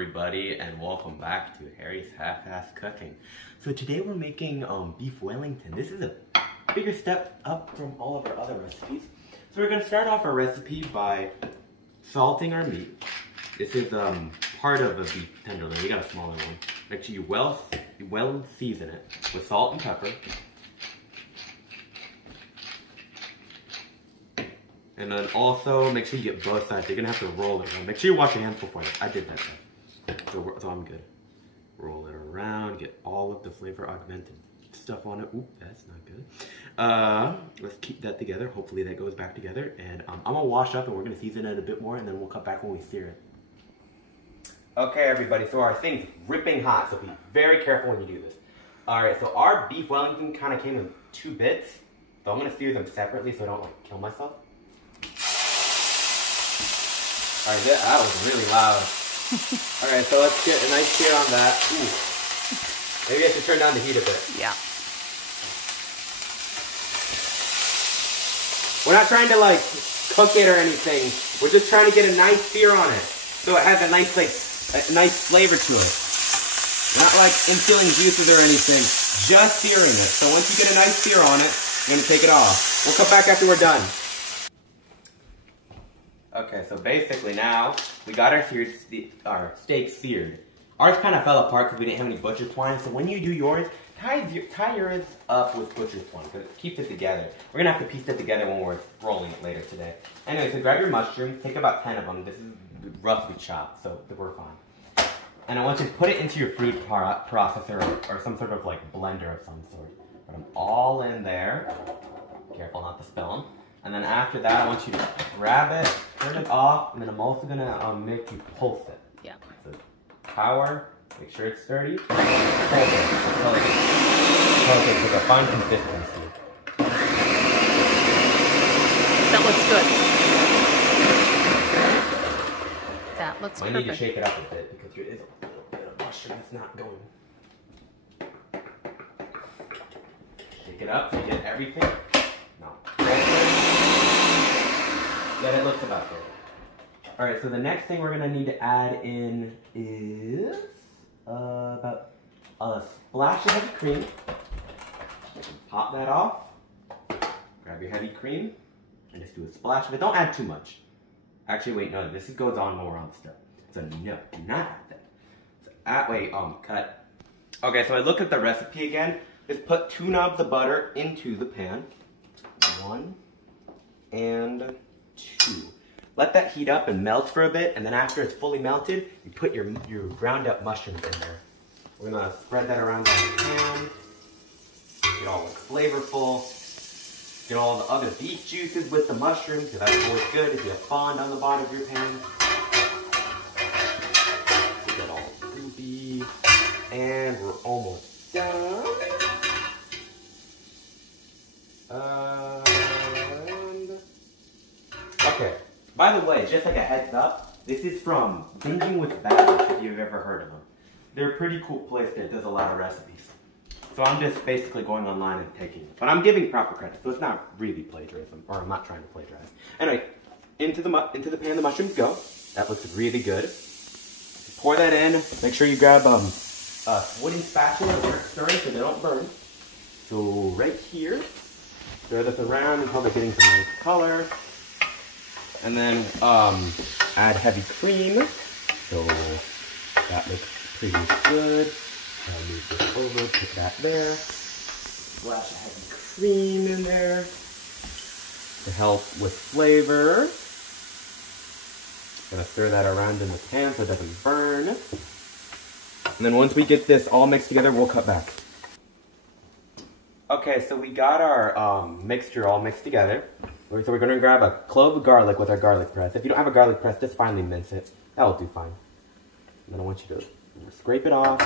everybody, and welcome back to Harry's Half-Ass Cooking. So today we're making beef Wellington. This is a bigger step up from all of our other recipes. So we're going to start off our recipe by salting our meat. This is part of a beef tenderloin. We got a smaller one. Make sure you well season it with salt and pepper. And then also make sure you get both sides. You're gonna have to roll it around. Make sure you wash your hands before that. I did that though. So I'm good. Roll it around, get all of the flavor augmented stuff on it. Oop, that's not good. Let's keep that together. Hopefully that goes back together. And I'm gonna wash up and we're gonna season it a bit more and then we'll cut back when we sear it. Okay everybody, so our thing's ripping hot, so be very careful when you do this. Alright, so our beef Wellington kind of came in 2 bits. So I'm gonna sear them separately so I don't like kill myself. Alright, that was really loud. Alright, so let's get a nice sear on that. Ooh. Maybe I should turn down the heat a bit. Yeah. We're not trying to like cook it or anything. We're just trying to get a nice sear on it. So it has a nice flavor to it. Not like instilling juices or anything. Just searing it. So once you get a nice sear on it, I'm gonna take it off. We'll come back after we're done. Okay, so basically now, we got our steak seared. Ours kind of fell apart because we didn't have any butcher's twine, so when you do yours, tie yours up with butcher's twine, because it keeps it together. We're going to have to piece it together when we're rolling it later today. Anyway, so grab your mushrooms, take about 10 of them. This is roughly chopped, so we're fine. And I want you to put it into your food processor or some sort of like blender of some sort. Put them all in there. Careful not to spill them. And then after that, I want you to grab it, turn it off, and then I'm also gonna make you pulse it. Yeah. So power, make sure it's sturdy. Pulse it with a fine consistency. That looks good. That looks perfect. I need to shake it up a bit because there is a little bit of mushroom that's not going. Shake it up so you get everything. No. Yeah, that looks about good. Alright, so the next thing we're going to need to add in is about a splash of heavy cream. Pop that off. Grab your heavy cream and just do a splash of it. Don't add too much. Actually, wait, no, this goes on when we're on the stove. So no, do not add that. So wait, cut. Okay, so I look at the recipe again. Just put 2 knobs of butter into the pan. 1 and 2. Let that heat up and melt for a bit, and then after it's fully melted, you put your ground up mushrooms in there. We're gonna spread that around the pan. Get all flavorful. Get all the other beef juices with the mushrooms, because that's always good if you have fond on the bottom of your pan. Get all goopy. And we're almost done. Okay, by the way, just like a heads up, this is from Binging with Babish, if you've ever heard of them. They're a pretty cool place that does a lot of recipes. So I'm just basically going online and taking it. But I'm giving proper credit, so it's not really plagiarism, or I'm not trying to plagiarize. Anyway, into the pan the mushrooms go. That looks really good. Pour that in, make sure you grab a wooden spatula and start stirring so they don't burn. So right here, stir this around until they're getting some nice color. And then add heavy cream. So that looks pretty good. I'll move this over, put that there. Splash of heavy cream in there to help with flavor. Gonna stir that around in the pan so it doesn't burn. And then once we get this all mixed together, we'll cut back. Okay, so we got our mixture all mixed together. So we're going to grab a clove of garlic with our garlic press. If you don't have a garlic press, just finely mince it. That will do fine. And then I want you to scrape it off.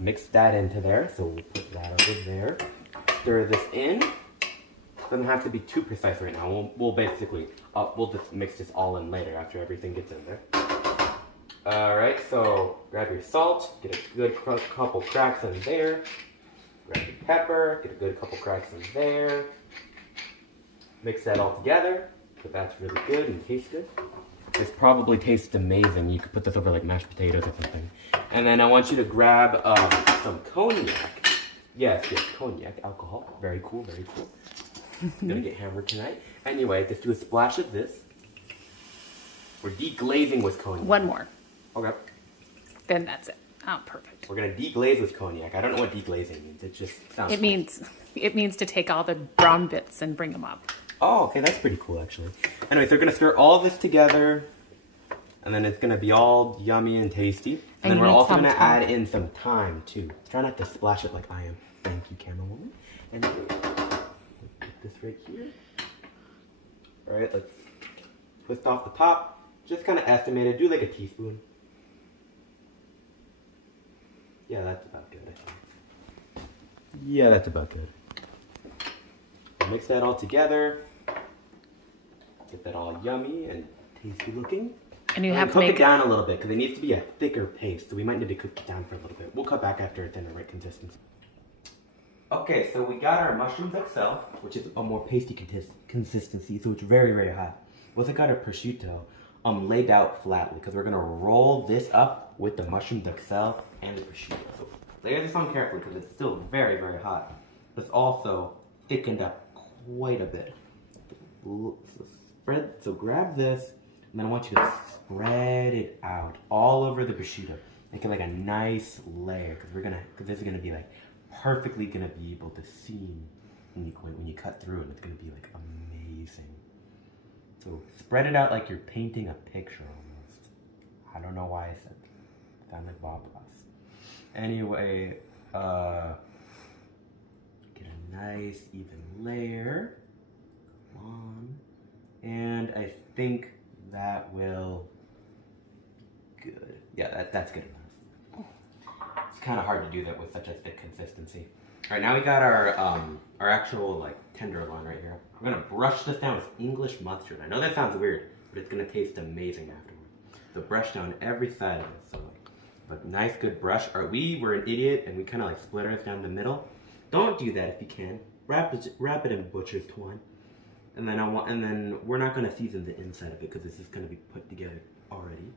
Mix that into there. So we'll put that over there. Stir this in. Doesn't have to be too precise right now. We'll basically, we'll just mix this all in later after everything gets in there. Alright, so grab your salt. Get a good couple cracks in there. Grab your pepper. Get a good couple cracks in there. Mix that all together, so that's really good and tastes good. This probably tastes amazing. You could put this over like mashed potatoes or something. And then I want you to grab some cognac. Yes, cognac, alcohol. Very cool, very cool. Gonna get hammered tonight. Anyway, just do a splash of this. We're deglazing with cognac. One more. Okay. Then that's it. Oh, perfect. We're gonna deglaze with cognac. I don't know what deglazing means. It just sounds cool. It means to take all the brown bits and bring them up. Oh, okay, that's pretty cool actually. Anyway, so we're gonna stir all of this together, and then it's gonna be all yummy and tasty. And then we're also gonna add in some thyme too. Try not to splash it like I am. Thank you, camera woman. And put this right here. All right, let's twist off the top. Just kind of estimate it. Do like a teaspoon. Yeah, that's about good. Yeah, that's about good. Mix that all together. Get that all yummy and tasty looking. And you have to cook it down a little bit because it needs to be a thicker paste. So we might need to cook it down for a little bit. We'll cut back after it's in the right consistency. Okay, so we got our mushrooms XL, which is a more pasty consistency, so it's very, very hot. We also got our prosciutto laid out flatly because we're gonna roll this up with the mushrooms XL and the prosciutto. So layer this on carefully because it's still very, very hot. It's also thickened up quite a bit. So grab this, and then I want you to spread it out all over the prosciutto. Make it like a nice layer, because this is gonna be like perfectly gonna be able to seam when you cut through it. It's gonna be like amazing. So spread it out like you're painting a picture almost. I don't know why I said that. It sounds like Bob Ross. Anyway, get a nice even layer. Come on. And I think that will be good. Yeah, that's good enough. It's kind of hard to do that with such a thick consistency. All right, now we got our actual like tenderloin right here. We're gonna brush this down with English mustard. I know that sounds weird, but it's gonna taste amazing afterward. So brush down every side of it. So like a nice good brush. We were an idiot and we kind of like split ours down the middle. Don't do that if you can. Wrap it in butcher's twine. And then we're not gonna season the inside of it because this is gonna be put together already.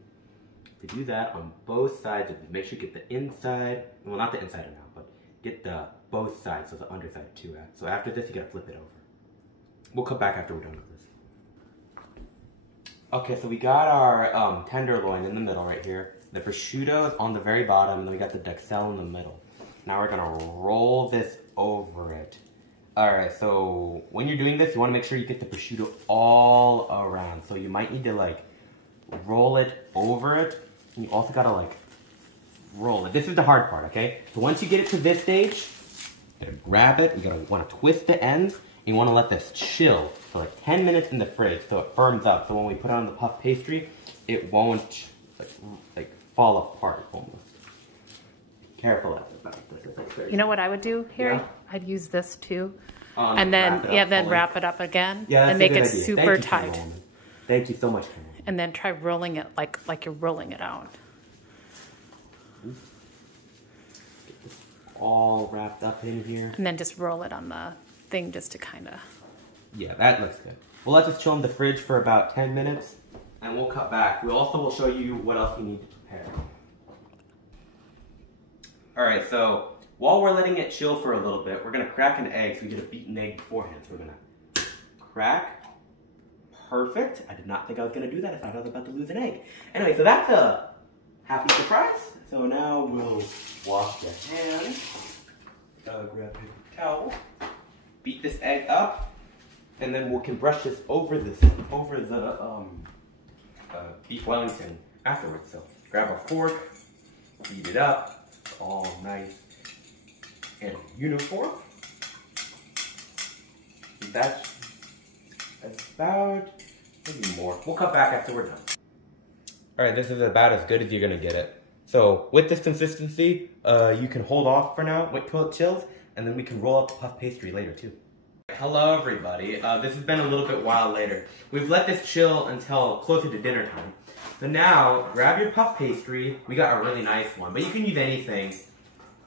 To do that on both sides of it, make sure you get the inside, well not the inside now, but get the both sides, so the underside too. So after this, you gotta flip it over. We'll come back after we're done with this. Okay, so we got our tenderloin in the middle right here. The prosciutto is on the very bottom, and then we got the Dexel in the middle. Now we're gonna roll this over it. All right, so when you're doing this, you wanna make sure you get the prosciutto all around. So you might need to like roll it over it, and you also gotta like roll it. This is the hard part, okay? So once you get it to this stage, you're gonna grab it, you're gonna wanna twist the ends, and you wanna let this chill for like 10 minutes in the fridge so it firms up. So when we put it on the puff pastry, it won't like fall apart almost. Careful about this. You know what I would do, Harry? Yeah. I'd use this too. And then wrap it up again and make it super tight. Thank you so much, Karen. And then try rolling it like you're rolling it out. Get this all wrapped up in here. And then just roll it on the thing just to kind of... Yeah, that looks good. We'll let this chill in the fridge for about 10 minutes, and we'll cut back. We also will show you what else we need to prepare. All right, so while we're letting it chill for a little bit, we're gonna crack an egg, so we get a beaten egg beforehand. So we're gonna crack. Perfect. I did not think I was gonna do that. I thought I was about to lose an egg. Anyway, so that's a happy surprise. So now we'll wash the hands. Grab a paper towel. Beat this egg up, and then we can brush this over the beef Wellington afterwards. So grab a fork, beat it up, all nice and uniform. That's about, maybe more. We'll cut back after we're done. All right, this is about as good as you're gonna get it. So with this consistency, you can hold off for now, wait till it chills, and then we can roll up the puff pastry later too. Hello everybody, this has been a little bit while later. We've let this chill until closer to dinner time. So now, grab your puff pastry. We got a really nice one, but you can use anything,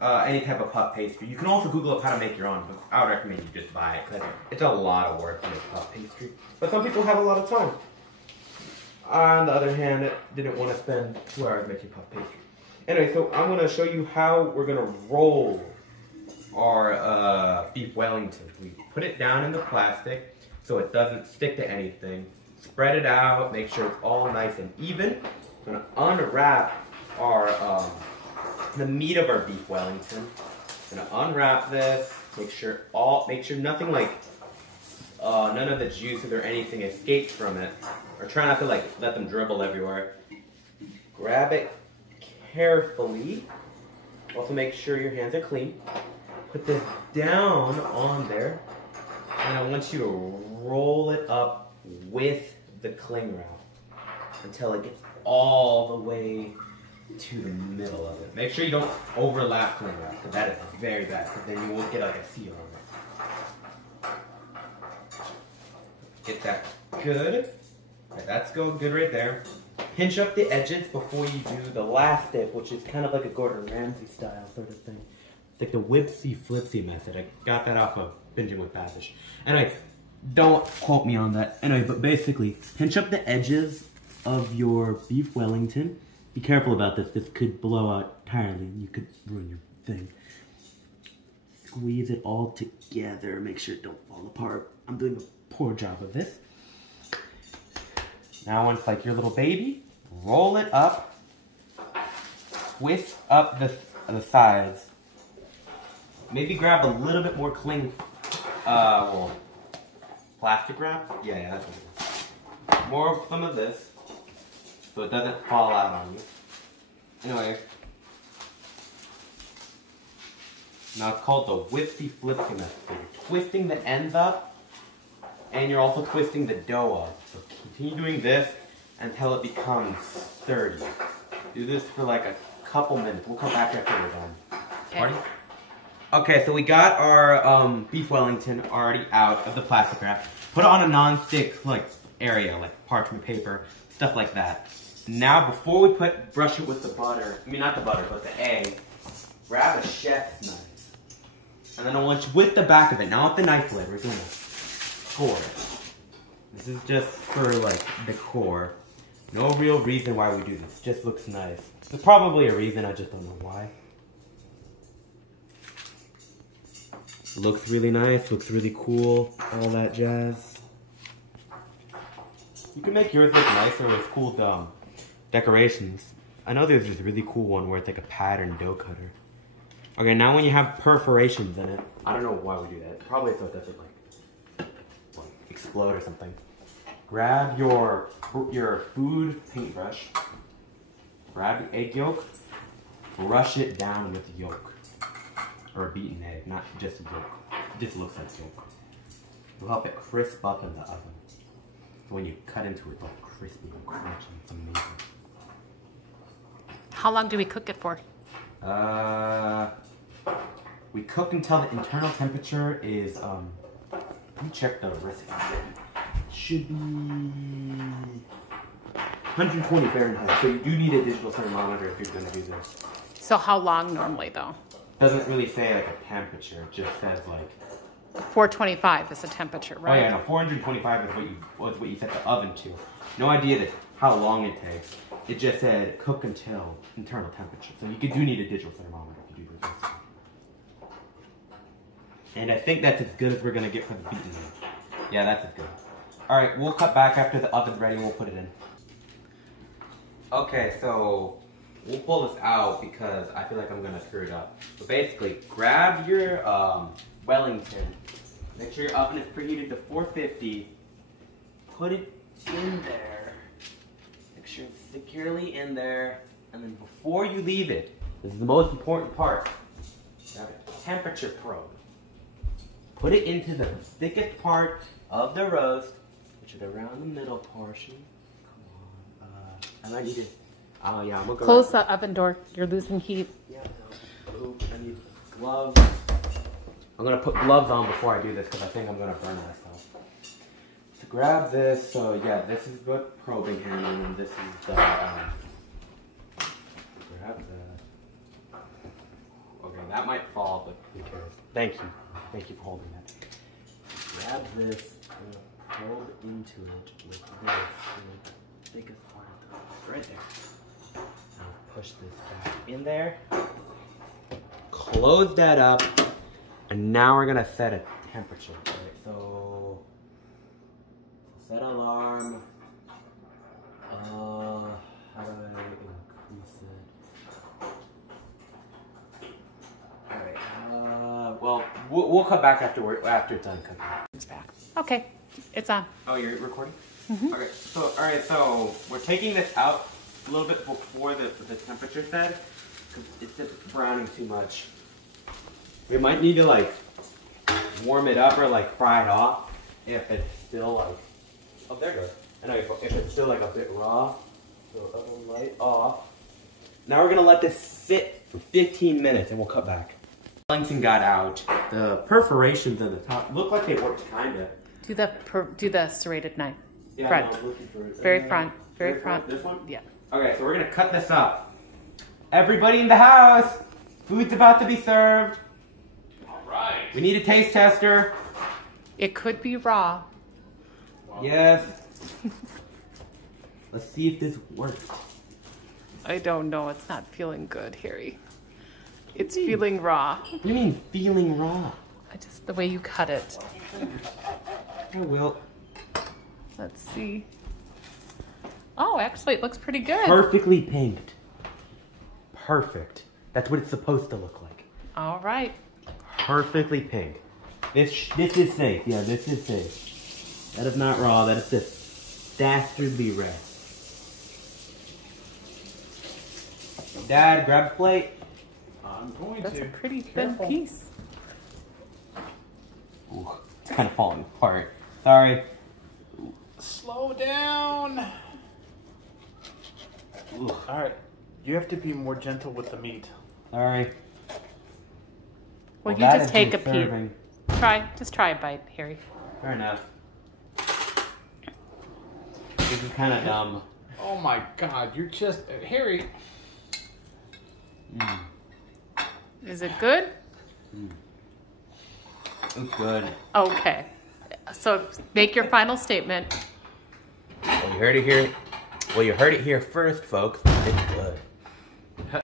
any type of puff pastry. You can also Google up how to make your own, but I would recommend you just buy it, because it's a lot of work to make puff pastry. But some people have a lot of time. on the other hand, didn't want to spend 2 hours making puff pastry. Anyway, so I'm going to show you how we're going to roll our beef Wellington. We put it down in the plastic so it doesn't stick to anything. Spread it out, make sure it's all nice and even. I'm going to unwrap our the meat of our beef Wellington. I'm going to unwrap this, make sure nothing like none of the juices or anything escapes from it. Or try not to like let them dribble everywhere. Grab it carefully. Also make sure your hands are clean. Put this down on there. And I want you to roll it up with the cling wrap until it gets all the way to the middle of it. Make sure you don't overlap cling wrap, because that is very bad, because then you won't get like a seal on it. Get that good. Right, that's good right there. Pinch up the edges before you do the last dip, which is kind of like a Gordon Ramsay style sort of thing. It's like the whipsy flipsy method. I got that off of Binging with Babish. Anyway, don't quote me on that. Anyway, but basically, pinch up the edges of your beef Wellington. Be careful about this. This could blow out entirely and you could ruin your thing. Squeeze it all together. Make sure it don't fall apart. I'm doing a poor job of this. Now once like your little baby, roll it up, twist up the sides. Maybe grab a little bit more cling, plastic wrap? Yeah, that's what it is. More of some of this, so it doesn't fall out on you. Anyway. Now it's called the whipsy flipsy method. You're twisting the ends up, and you're also twisting the dough up. So continue doing this until it becomes sturdy. Do this for like a couple minutes. We'll come back after we're done. Okay. Okay, so we got our beef Wellington already out of the plastic wrap. Put it on a non-stick like area, like parchment paper, stuff like that. Now before we brush it with the butter, I mean not the butter, but the egg, grab a chef's knife. And then I want you with the back of it, not with the knife blade, we're doing a core. This is just for like decor. No real reason why we do this, it just looks nice. There's probably a reason, I just don't know why. Looks really nice, looks really cool, all that jazz. You can make yours look nicer with cool decorations. I know there's this really cool one where it's like a pattern dough cutter. Okay, now when you have perforations in it, I don't know why we do that. Probably so it doesn't like explode or something. Grab your food paintbrush, grab the egg yolk, brush it down with the yolk. Or a beaten egg, not just yolk. It just looks like yolk. It'll help it crisp up in the oven. So when you cut into it, it's all crispy and crunchy. It's amazing. How long do we cook it for? We cook until the internal temperature is, let me check the recipe. It should be 120 Fahrenheit. So you do need a digital thermometer if you're going to do this. So how long normally though? Doesn't really say like a temperature, it just says like 425 is the temperature, right? Oh yeah, no, 425 is what you set the oven to. No idea how long it takes. It just said cook until internal temperature. So you do need a digital thermometer if you do this. And I think that's as good as we're gonna get for the beaten egg. Yeah, that's as good. Alright, we'll cut back after the oven's ready and we'll put it in. Okay, so we'll pull this out because I feel like I'm gonna screw it up. So basically, grab your Wellington. Make sure your oven is preheated to 450. Put it in there. Make sure it's securely in there. And then before you leave it, this is the most important part. Grab a temperature probe. Put it into the thickest part of the roast, which is around the middle portion. Come on. I might need it. Oh yeah, I'm gonna go. Close the oven door. You're losing heat. Yeah, no. Ooh, I need gloves. I'm gonna put gloves on before I do this because I think I'm gonna burn myself. To grab this, so yeah, this is the probing handle and this is the grab the. Okay, that might fall, but who cares? Thank you. Thank you for holding that. Grab this and probe into it with this. take us one of those right there. Now push this back in there. Close that up. And now we're gonna set a temperature. Right, so set alarm. How do I increase it? Alright, well, we'll come back after it's done cooking. It's back. Okay, it's on. Oh, you're recording? Mm-hmm. Okay, so we're taking this out a little bit before the temperature set, because it's just browning too much. We might need to like warm it up or like fry it off if it's still like, oh there it goes. I know if it's still like a bit raw. So light off. Now we're gonna let this sit for 15 minutes and we'll cut back. Wellington got out. The perforations on the top look like they worked kinda. Do the serrated knife. Yeah, front. no, I'm looking for it. Very front. Very front. This one? Yeah. Okay, so we're gonna cut this up. Everybody in the house, food's about to be served. All right. We need a taste tester. It could be raw. Yes. Let's see if this works. I don't know. It's not feeling good, Harry. It's feeling raw. What do you mean feeling raw? The way you cut it. I will. Let's see. Oh, actually, it looks pretty good. Perfectly pinked. Perfect. That's what it's supposed to look like. All right. Perfectly pink. This is safe. Yeah, this is safe. That is not raw. That is just dastardly red. Dad, grab a plate. I'm going That's to. a pretty thin piece. Ooh, it's kind of falling apart. Sorry. Slow down. Ooh. All right. You have to be more gentle with the meat. Sorry. Well, you just take a piece. Just try a bite, Harry. Fair enough. This is kind of dumb. Oh my God, you're just Harry. Mm. Is it good? Mm. It's good. Okay. So make your final statement. Well, you heard it here. Well, you heard it here first, folks. It's good.